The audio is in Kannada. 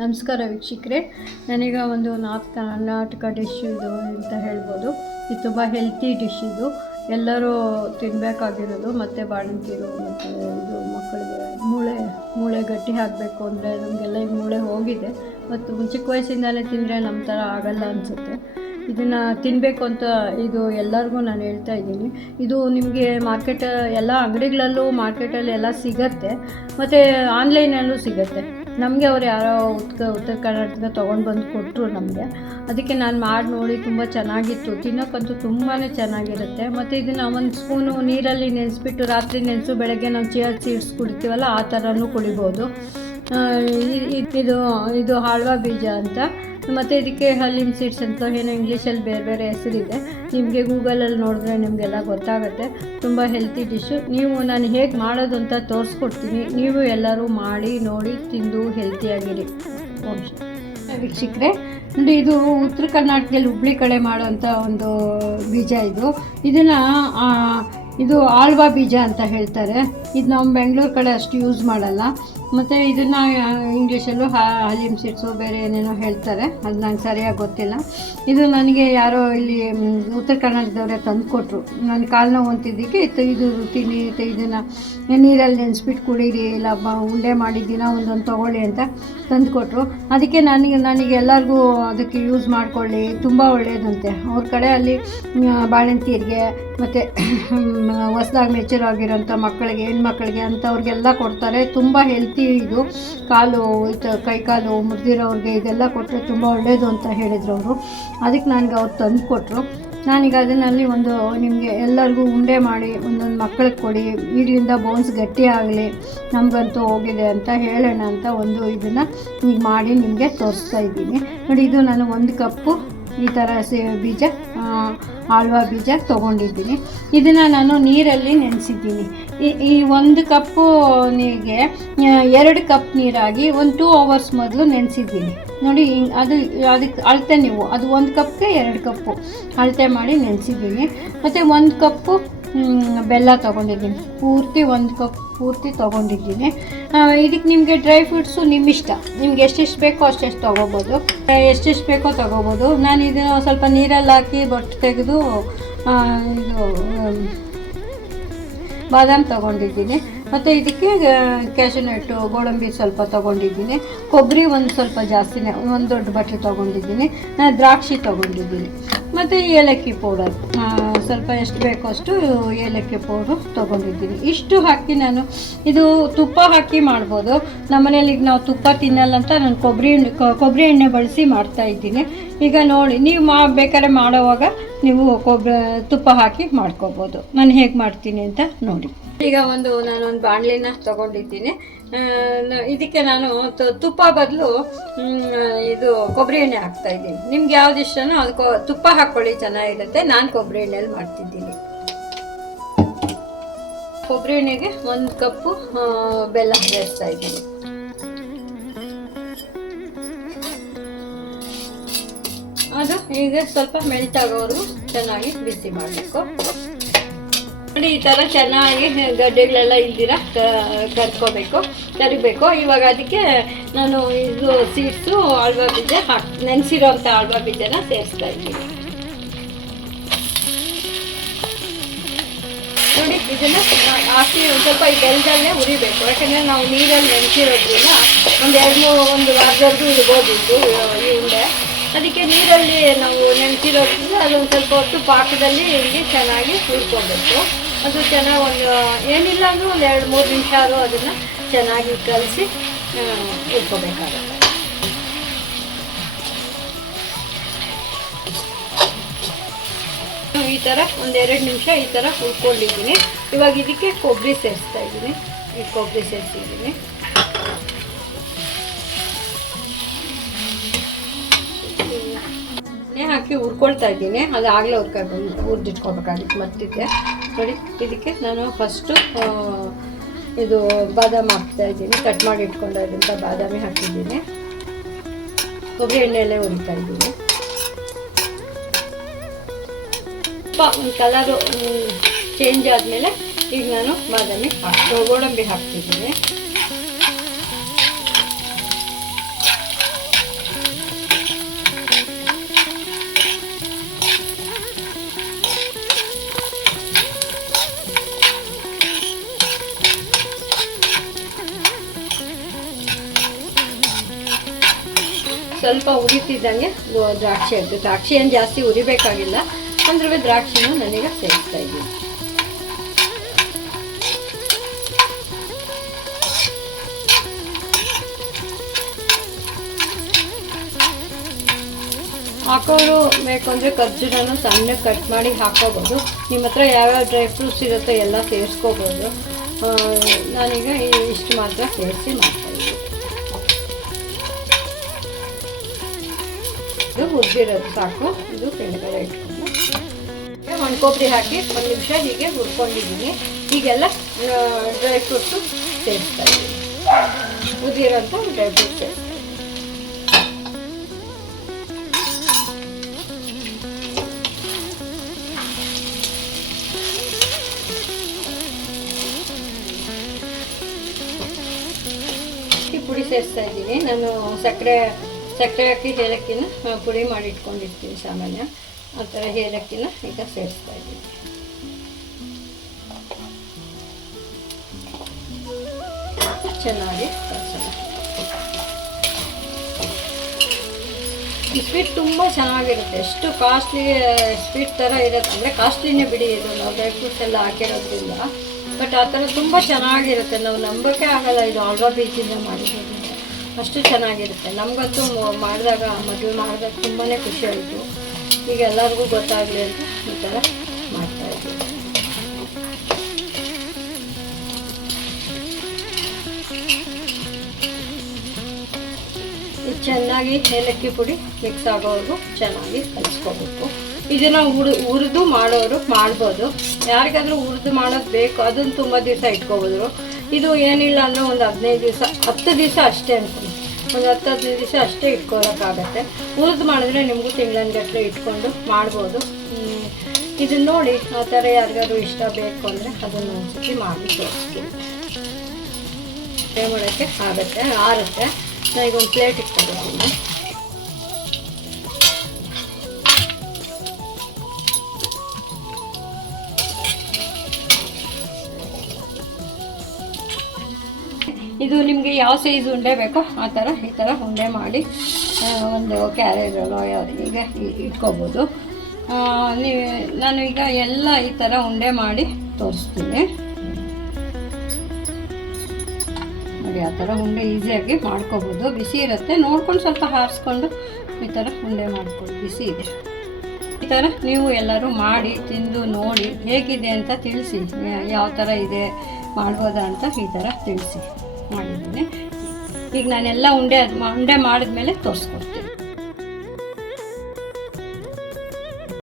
ನಮಸ್ಕಾರ ವೀಕ್ಷಕರೇ. ನಾನೀಗ ಒಂದು ನಾರ್ತ್ ಕರ್ನಾಟಕ ಡಿಶ್ ಇದು ಅಂತ ಹೇಳ್ಬೋದು. ಇದು ತುಂಬ ಹೆಲ್ತಿ ಡಿಶ್. ಇದು ಎಲ್ಲರೂ ತಿನ್ನಬೇಕಾಗಿರೋದು. ಮತ್ತು ಬಾಣಂತಿರು ಮತ್ತು ಇದು ಮಕ್ಕಳಿಗೆ ಮೂಳೆ ಗಟ್ಟಿ ಆಗಬೇಕು ಅಂದರೆ, ನಮಗೆಲ್ಲ ಈಗ ಮೂಳೆ ಹೋಗಿದೆ ಮತ್ತು ಚಿಕ್ಕ ವಯಸ್ಸಿಂದಲೇ ತಿಂದರೆ ನಮ್ಮ ಥರ ಆಗಲ್ಲ ಅನಿಸುತ್ತೆ. ಇದನ್ನು ತಿನ್ನಬೇಕು ಅಂತ ಇದು ಎಲ್ಲರಿಗೂ ನಾನು ಹೇಳ್ತಾ ಇದ್ದೀನಿ. ಇದು ನಿಮಗೆ ಮಾರ್ಕೆಟ್ ಎಲ್ಲ ಅಂಗಡಿಗಳಲ್ಲೂ ಮಾರ್ಕೆಟಲ್ಲಿ ಎಲ್ಲ ಸಿಗುತ್ತೆ, ಮತ್ತು ಆನ್ಲೈನಲ್ಲೂ ಸಿಗುತ್ತೆ. ನಮಗೆ ಅವ್ರು ಯಾರೋ ಉತ್ತರ ಕರ್ನಾಟಕದ ತೊಗೊಂಡು ಬಂದು ಕೊಟ್ಟರು ನಮಗೆ. ಅದಕ್ಕೆ ನಾನು ಮಾಡಿ ನೋಡಿ ತುಂಬ ಚೆನ್ನಾಗಿತ್ತು. ತಿನ್ನೋಕ್ಕಂತೂ ತುಂಬಾ ಚೆನ್ನಾಗಿರುತ್ತೆ. ಮತ್ತು ಇದನ್ನು ಒಂದು ಸ್ಪೂನು ನೀರಲ್ಲಿ ನೆನೆಸ್ಬಿಟ್ಟು ರಾತ್ರಿ ನೆನೆಸು ಬೆಳಗ್ಗೆ ನಾವು ಚಿಯಾ ಸೀಡ್ಸ್ ಕುಡಿತೀವಲ್ಲ ಆ ಥರನೂ ಕುಡಿಬೋದು. ಇದು ಹಾಳ್ವಾ ಬೀಜ ಅಂತ, ಮತ್ತು ಇದಕ್ಕೆ ಹಲೀಮ್ ಸೀಡ್ಸ್ ಅಂತ ಏನೋ ಇಂಗ್ಲೀಷಲ್ಲಿ ಬೇರೆ ಬೇರೆ ಹೆಸರಿದೆ. ನಿಮಗೆ ಗೂಗಲಲ್ಲಿ ನೋಡಿದ್ರೆ ನಿಮಗೆಲ್ಲ ಗೊತ್ತಾಗುತ್ತೆ. ತುಂಬ ಹೆಲ್ತಿ ಡಿಶ್ಶು. ನಾನು ಹೇಗೆ ಮಾಡೋದು ಅಂತ ತೋರಿಸ್ಕೊಡ್ತೀನಿ. ನೀವು ಎಲ್ಲರೂ ಮಾಡಿ ನೋಡಿ ತಿಂದು ಹೆಲ್ತಿಯಾಗಿರಿ. ವೀಕ್ಷಕರೇ, ಇದು ಉತ್ತರ ಕರ್ನಾಟಕದಲ್ಲಿ ಹುಬ್ಳಿ ಕಡೆ ಮಾಡೋವಂಥ ಒಂದು ಬೀಜ. ಇದು ಆಳ್ವಾ ಬೀಜ ಅಂತ ಹೇಳ್ತಾರೆ. ಇದು ನಾವು ಬೆಂಗಳೂರು ಕಡೆ ಅಷ್ಟು ಯೂಸ್ ಮಾಡಲ್ಲ. ಮತ್ತು ಇದನ್ನು ಇಂಗ್ಲೀಷಲ್ಲೂ ಹಲೀಮ್ ಸೀಡ್ಸು ಬೇರೆ ಏನೇನೋ ಹೇಳ್ತಾರೆ, ಅದು ನಂಗೆ ಸರಿಯಾಗಿ ಗೊತ್ತಿಲ್ಲ. ಇದು ನನಗೆ ಯಾರೋ ಇಲ್ಲಿ ಉತ್ತರ ಕರ್ನಾಟಕದವರೇ ತಂದು ಕೊಟ್ಟರು. ನನ್ನ ಕಾಲು ನೋವು ಅಂತಿದ್ದಕ್ಕೆ ಇದು ತಿನ್ನಿ, ಇದನ್ನು ನೀರಲ್ಲಿ ನೆನೆಸ್ಬಿಟ್ಟು ಕುಡೀರಿ, ಇಲ್ಲ ಉಂಡೆ ಮಾಡಿ ದಿನ ಒಂದೊಂದು ತೊಗೊಳ್ಳಿ ಅಂತ ತಂದು ಕೊಟ್ಟರು. ಅದಕ್ಕೆ ನನಗೆ ಎಲ್ಲರಿಗೂ ಅದಕ್ಕೆ ಯೂಸ್ ಮಾಡಿಕೊಳ್ಳಿ, ತುಂಬ ಒಳ್ಳೆಯದಂತೆ. ಅವ್ರ ಕಡೆ ಅಲ್ಲಿ ಬಾಣಂತಿಯರಿಗೆ ಮತ್ತು ಹೊಸ್ದಾಗಿ ಮೆಚೂರ್ ಆಗಿರೋಂಥ ಮಕ್ಕಳಿಗೆ, ಹೆಣ್ಮಕ್ಳಿಗೆ ಅಂಥವ್ರಿಗೆಲ್ಲ ಕೊಡ್ತಾರೆ. ತುಂಬ ಹೆಲ್ತಿ ಇದು. ಕೈಕಾಲು ಮುರಿದಿರೋರಿಗೆ ಇದೆಲ್ಲ ಕೊಟ್ಟರೆ ತುಂಬ ಒಳ್ಳೆಯದು ಅಂತ ಹೇಳಿದರು ಅವರು. ಅದಕ್ಕೆ ನನಗೆ ಅವ್ರು ತಂದು ಕೊಟ್ಟರು. ನಾನೀಗ ಅದನ್ನಲ್ಲಿ ನಿಮಗೆ ಎಲ್ಲರಿಗೂ ಉಂಡೆ ಮಾಡಿ ಒಂದೊಂದು ಮಕ್ಕಳಿಗೆ ಕೊಡಿ, ಈಗಲಿಂದ ಬೋನ್ಸ್ ಗಟ್ಟಿ ಆಗಲಿ, ನಮಗಂತೂ ಹೋಗಿದೆ ಅಂತ ಹೇಳೋಣ ಅಂತ ಇದನ್ನು ಈಗ ಮಾಡಿ ನಿಮಗೆ ತೋರಿಸ್ತಾ ಇದ್ದೀನಿ. ನೋಡಿ, ಇದು ನಾನು 1 ಕಪ್ಪು ಈ ಥರ ಬೀಜ, ಆಳ್ವಾ ಬೀಜ ತೊಗೊಂಡಿದ್ದೀನಿ. ಇದನ್ನು ನಾನು ನೀರಲ್ಲಿ ನೆನೆಸಿದ್ದೀನಿ. ಈ 1 ಕಪ್ಪು ನೀರಿಗೆ 2 ಕಪ್ ನೀರಾಗಿ 2 ಅವರ್ಸ್ ಮೊದಲು ನೆನೆಸಿದ್ದೀನಿ. ನೋಡಿ, ಅದಕ್ಕೆ ಅಳತೆ ನೀವು ಅದು 1 ಕಪ್ಗೆ 2 ಕಪ್ಪು ಅಳತೆ ಮಾಡಿ ನೆನೆಸಿದ್ದೀನಿ. ಮತ್ತು 1 ಕಪ್ಪು ಬೆಲ್ಲ ತೊಗೊಂಡಿದ್ದೀನಿ. ಪೂರ್ತಿ 1 ಕಪ್ ಪೂರ್ತಿ ತೊಗೊಂಡಿದ್ದೀನಿ. ಇದಕ್ಕೆ ನಿಮಗೆ ಡ್ರೈ ಫ್ರೂಟ್ಸು ನಿಮ್ಮಿಷ್ಟ, ನಿಮ್ಗೆ ಎಷ್ಟೆಷ್ಟು ಬೇಕೋ ಅಷ್ಟೆಷ್ಟು ತೊಗೋಬೋದು, ಎಷ್ಟೆಷ್ಟು ಬೇಕೋ ತೊಗೋಬೋದು. ನಾನು ಇದನ್ನು ಸ್ವಲ್ಪ ನೀರಲ್ಲಿ ಹಾಕಿ ಬೊಟ್ಟು ತೆಗೆದು ಬಾದಾಮ್ ತೊಗೊಂಡಿದ್ದೀನಿ. ಮತ್ತು ಇದಕ್ಕೆ ಕ್ಯಾಶುನಟ್ಟು, ಗೋಡಂಬಿ ಸ್ವಲ್ಪ ತೊಗೊಂಡಿದ್ದೀನಿ. ಕೊಬ್ಬರಿ ಒಂದು ಸ್ವಲ್ಪ ಜಾಸ್ತಿನೇ, 1 ದೊಡ್ಡ ಬಟ್ಲು ತೊಗೊಂಡಿದ್ದೀನಿ. ದ್ರಾಕ್ಷಿ ತೊಗೊಂಡಿದ್ದೀನಿ. ಮತ್ತು ಏಲಕ್ಕಿ ಪೌಡರ್ ಸ್ವಲ್ಪ ಎಷ್ಟು ಬೇಕೋ ಅಷ್ಟು ಏಲಕ್ಕಿ ಪೌಡ್ರು ತೊಗೊಂಡಿದ್ದೀನಿ. ಇಷ್ಟು ಹಾಕಿ ಇದು ತುಪ್ಪ ಹಾಕಿ ಮಾಡ್ಬೋದು. ನಮ್ಮನೇಲಿ ಈಗ ನಾವು ತುಪ್ಪ ತಿನ್ನಲ್ಲ ಅಂತ ನಾನು ಕೊಬ್ಬರಿ ಎಣ್ಣೆ ಬಳಸಿ ಮಾಡ್ತಾಯಿದ್ದೀನಿ. ಈಗ ನೋಡಿ, ನೀವು ಬೇಕಾದ್ರೆ ಮಾಡೋವಾಗ ನೀವು ತುಪ್ಪ ಹಾಕಿ ಮಾಡ್ಕೋಬೋದು. ನಾನು ಹೇಗೆ ಮಾಡ್ತೀನಿ ಅಂತ ನೋಡಿ. ಈಗ ನಾನೊಂದು ಬಾಣಲಿನ ತೊಗೊಂಡಿದ್ದೀನಿ. ಇದಕ್ಕೆ ನಾನು ತುಪ್ಪ ಬದಲು ಇದು ಕೊಬ್ಬರಿ ಎಣ್ಣೆ ಹಾಕ್ತಾಯಿದ್ದೀನಿ. ನಿಮ್ಗೆ ಯಾವ್ದು ಇಷ್ಟನೋ ಅದಕ್ಕೆ ತುಪ್ಪ ಹಾಕ್ಕೊಳ್ಳಿ, ಚೆನ್ನಾಗಿರುತ್ತೆ. ನಾನು ಕೊಬ್ಬರಿ ಎಣ್ಣೆಯಲ್ಲಿ ಮಾಡ್ತಿದ್ದೀನಿ. ಕೊಬ್ಬರಿ ಎಣ್ಣೆಗೆ 1 ಕಪ್ಪು ಬೆಲ್ಲ ಸೇರಿಸ್ತಾ ಇದ್ದೀನಿ. ಅದು ಈಗ ಸ್ವಲ್ಪ ಮೆಲ್ಟ್ ಆಗೋವರೆಗೂ ಚೆನ್ನಾಗಿ ಬಿಸಿ ಮಾಡಬೇಕು. ನೋಡಿ, ಈ ಥರ ಚೆನ್ನಾಗಿ ಗಡ್ಡೆಗಳೆಲ್ಲ ಇಲ್ದಿರ ಕರಿಬೇಕು. ಇವಾಗ ಅದಕ್ಕೆ ನಾನು ಇದು ಸೀಡ್ಸು ಆಳ್ವಾ ಬೀಜ ನೆನೆಸಿರೋಂಥ ಆಳ್ವಾ ಬೀಜನ ಸೇರಿಸ್ತಾ ಇದ್ದೀನಿ. ನೋಡಿ, ಇದನ್ನು ಹಾಕಿ ಒಂದು ಸ್ವಲ್ಪ ಈ ಬೆಲ್ಲದಲ್ಲೇ ಉರಿಬೇಕು. ಯಾಕಂದರೆ ನಾವು ನೀರಲ್ಲಿ ನೆನೆಸಿರೋದ್ರಿಂದ ಒಂದು ವಾರದವರೆಗೂ ಇಡ್ಬೋದಿತ್ತು ಈ ಉಂಡೆ. ಅದಕ್ಕೆ ನೀರಲ್ಲಿ ನಾವು ನೆನೆಸಿರೋದ್ರಿಂದ ಅದೊಂದು ಸ್ವಲ್ಪ ಹೊತ್ತು ಪಾಕದಲ್ಲಿ ಹಿಂಗೆ ಚೆನ್ನಾಗಿ ಹುರ್ಕೊಬೇಕು. ಅದು ಚೆನ್ನಾಗಿ ಏನಿಲ್ಲ ಅಂದರೂ 2-3 ನಿಮಿಷ ಆದರೂ ಅದನ್ನು ಚೆನ್ನಾಗಿ ಕಲಸಿ ಹುರ್ಕೋಬೇಕಾಗುತ್ತೆ. ಈ ಥರ 1-2 ನಿಮಿಷ ಈ ಥರ ಹುರ್ಕೊಂಡಿದ್ದೀನಿ. ಇವಾಗ ಇದಕ್ಕೆ ಕೊಬ್ಬರಿ ಸೇರಿಸ್ತಾ ಇದ್ದೀನಿ. ಕೊಬ್ಬರಿ ಸೇರಿಸಿದ್ದೀನಿ. ಹಾಕಿ ಹುರ್ಕೊಳ್ತಾ ಇದ್ದೀನಿ. ಅದು ಆಗಲೇ ಹುರಿದಿಟ್ಕೋಬೇಕಾಗಿತ್ತು ಮತ್ತಿದ್ದೆ. ನೋಡಿ, ಇದಕ್ಕೆ ನಾನು ಫಸ್ಟು ಇದು ಬಾದಾಮಿ ಹಾಕ್ತಾ ಇದ್ದೀನಿ. ಕಟ್ ಮಾಡಿ ಇಟ್ಕೊಂಡಿದ್ದಂಥ ಬಾದಾಮಿ ಹಾಕಿದ್ದೀನಿ. ಕೊಬ್ಬರಿ ಎಣ್ಣೆಯಲ್ಲೇ ಹುರಿತಾ ಇದ್ದೀನಿ. ಒಂದು ಕಲರು ಚೇಂಜ್ ಆದಮೇಲೆ ಈಗ ನಾನು ಗೋಡಂಬಿ ಹಾಕ್ತಿದ್ದೀನಿ. ಸ್ವಲ್ಪ ಉರಿತಿದ್ದಂಗೆ ದ್ರಾಕ್ಷಿ ಹಾಕ್ತು. ದ್ರಾಕ್ಷಿ ಏನು ಜಾಸ್ತಿ ಉರಿಬೇಕಾಗಿಲ್ಲ, ಅಂದ್ರೆ ದ್ರಾಕ್ಷಿನೂ ನನಗೆ ಸೇರಿಸ್ತಾ ಇದ್ದೀನಿ. ಹಾಕೋರು ಬೇಕು ಅಂದರೆ ಖರ್ಜೂರನ ಸಣ್ಣಗೆ ಕಟ್ ಮಾಡಿ ಹಾಕೋಬೋದು. ನಿಮ್ಮ ಹತ್ರ ಯಾವ್ಯಾವ ಡ್ರೈ ಫ್ರೂಟ್ಸ್ ಇರುತ್ತೋ ಎಲ್ಲ ಸೇರಿಸ್ಕೋಬೋದು. ನಾನೀಗ ಇಷ್ಟು ಮಾತ್ರ ಸೇರಿಸಿ ಮಾಡ್ತಾಯಿದ್ದೀನಿ. ಇದು ಹುರಿದಿರೋದು ಸಾಕು. ಇದು ಕೆಳಗಡೆ ಇಟ್ಕೊಂಡು ಒಂದು ಕೊಬ್ಬರಿ ಹಾಕಿ 1 ನಿಮಿಷ ಹೀಗೆ ಹುರ್ಕೊಂಡಿದ್ದೀನಿ. ಹೀಗೆಲ್ಲ ಡ್ರೈ ಫ್ರೂಟ್ಸು ಸೇರಿಸ್ತಾ ಇದ್ದೀನಿ. ಹುರಿದಿರೋಂಥ ಡ್ರೈ ಫ್ರೂಟ್ಸ್ ಸೇರಿಸ್ತಾ ಪುಡಿ ಸೇರಿಸ್ತಾ ಇದ್ದೀನಿ. ನಾನು ಸಕ್ಕರೆ ಹಾಕಿ ಏಲಕ್ಕಿನ ಪುಡಿ ಮಾಡಿ ಇಟ್ಕೊಂಡಿರ್ತೀನಿ ಸಾಮಾನ್ಯ. ಆ ಥರ ಏಲಕ್ಕಿನ ಈಗ ಸೇರಿಸ್ತಾ ಇದ್ದೀನಿ. ಚೆನ್ನಾಗಿ ಕಲಸೋಣ. ಈ ಸ್ವೀಟ್ ತುಂಬ ಚೆನ್ನಾಗಿರುತ್ತೆ. ಎಷ್ಟು ಕಾಸ್ಟ್ಲಿ ಸ್ವೀಟ್ ಥರ ಇರುತ್ತೆ ಅಂದರೆ ಕಾಸ್ಟ್ಲಿನೇ ಬಿಡಿ, ಇದು ನಾವು ಡ್ರೈ ಫ್ರೂಟ್ಸ್ ಎಲ್ಲ ಹಾಕಿರೋದ್ರಿಂದ. ಬಟ್ ಆ ಥರ ತುಂಬ ಚೆನ್ನಾಗಿರುತ್ತೆ. ನಾವು ನಂಬೋಕ್ಕೆ ಆಗಲ್ಲ ಇದು ಆಲ್ವಾ ಬೀಜಿಂದ ಮಾಡಿರೋದು, ಅಷ್ಟು ಚೆನ್ನಾಗಿರುತ್ತೆ. ನಮಗಂತೂ ಮಾಡಿದಾಗ ಮದುವೆ ಮಾಡಿದಾಗ ತುಂಬಾ ಖುಷಿ ಆಯಿತು. ಈಗ ಎಲ್ಲರಿಗೂ ಗೊತ್ತಾಗಲಿ ಅಂತ ಈ ಥರ ಮಾಡ್ತಾಯಿದ್ದೀವಿ. ಚೆನ್ನಾಗಿ ಏಲಕ್ಕಿ ಪುಡಿ ಮಿಕ್ಸ್ ಆಗೋವರೆಗೂ ಚೆನ್ನಾಗಿ ಕಲಿಸ್ಕೋಬೇಕು. ಇದನ್ನು ಹುರಿದು ಮಾಡೋರು ಮಾಡ್ಬೋದು. ಯಾರಿಗಾದ್ರೂ ಹುರಿದು ಮಾಡೋದು ಬೇಕು ಅದನ್ನು ತುಂಬ ದಿವಸ ಇಟ್ಕೋಬೋದು. ಇದು ಏನಿಲ್ಲ ಅಂದರೆ ಒಂದು 15 ದಿವಸ 10 ದಿವಸ ಅಷ್ಟೇ ಅಂತೀನಿ. ಒಂದು 10-15 ದಿವಸ ಅಷ್ಟೇ ಇಟ್ಕೊಳ್ಳೋಕ್ಕಾಗತ್ತೆ. ಹುರಿದು ಮಾಡಿದ್ರೆ ನಿಮಗೂ ತಿಂಗಳನ್ಗಟ್ಟಲೆ ಇಟ್ಕೊಂಡು ಮಾಡ್ಬೋದು. ಇದನ್ನು ನೋಡಿ ಆ ಥರ ಯಾರಿಗಾದ್ರು ಇಷ್ಟ ಬೇಕು ಅಂದರೆ ಅದನ್ನು ಒಂದ್ಸತಿ ಮಾಡಿ ತೋರಿಸ್ತೀನಿ. ಫ್ರೈ ಮಾಡೋಕ್ಕೆ ಆಗುತ್ತೆ, ಆರುತ್ತೆ. ನಾನು ಈಗ ಒಂದು ಪ್ಲೇಟ್ ಇಟ್ಕೊಂಡಿದ್ದೀನಿ. ಇದು ನಿಮಗೆ ಯಾವ ಸೈಜ್ ಉಂಡೆ ಬೇಕೋ ಆ ಥರ ಈ ಥರ ಉಂಡೆ ಮಾಡಿ ಒಂದು ಕ್ಯಾರೇಜಲ್ಲೋ ಈಗ ಇಟ್ಕೋಬೋದು. ನಾನು ಈಗ ಎಲ್ಲ ಈ ಥರ ಉಂಡೆ ಮಾಡಿ ತೋರಿಸ್ತೀನಿ ನೋಡಿ. ಆ ಥರ ಉಂಡೆ ಈಸಿಯಾಗಿ ಮಾಡ್ಕೋಬೋದು. ಬಿಸಿ ಇರುತ್ತೆ, ನೋಡ್ಕೊಂಡು ಸ್ವಲ್ಪ ಹಾರಿಸ್ಕೊಂಡು ಈ ಥರ ಉಂಡೆ ಮಾಡ್ಕೊಳ್ಳಿ. ಬಿಸಿ ಇದೆ. ಈ ಥರ ನೀವು ಎಲ್ಲರೂ ಮಾಡಿ ತಿಂದು ನೋಡಿ ಹೇಗಿದೆ ಅಂತ ತಿಳಿಸಿ. ಯಾವ ಥರ ಇದೆ ಮಾಡ್ಬೋದಾ ಅಂತ ಈ ಥರ ತಿಳಿಸಿ. ಮಾಡಿದ್ದೀನಿ. ಈಗ ನಾನೆಲ್ಲ ಉಂಡೆ ಮಾಡಿದ್ಮೇಲೆ ತೋರಿಸ್ಕೊಡ್ತೀನಿ.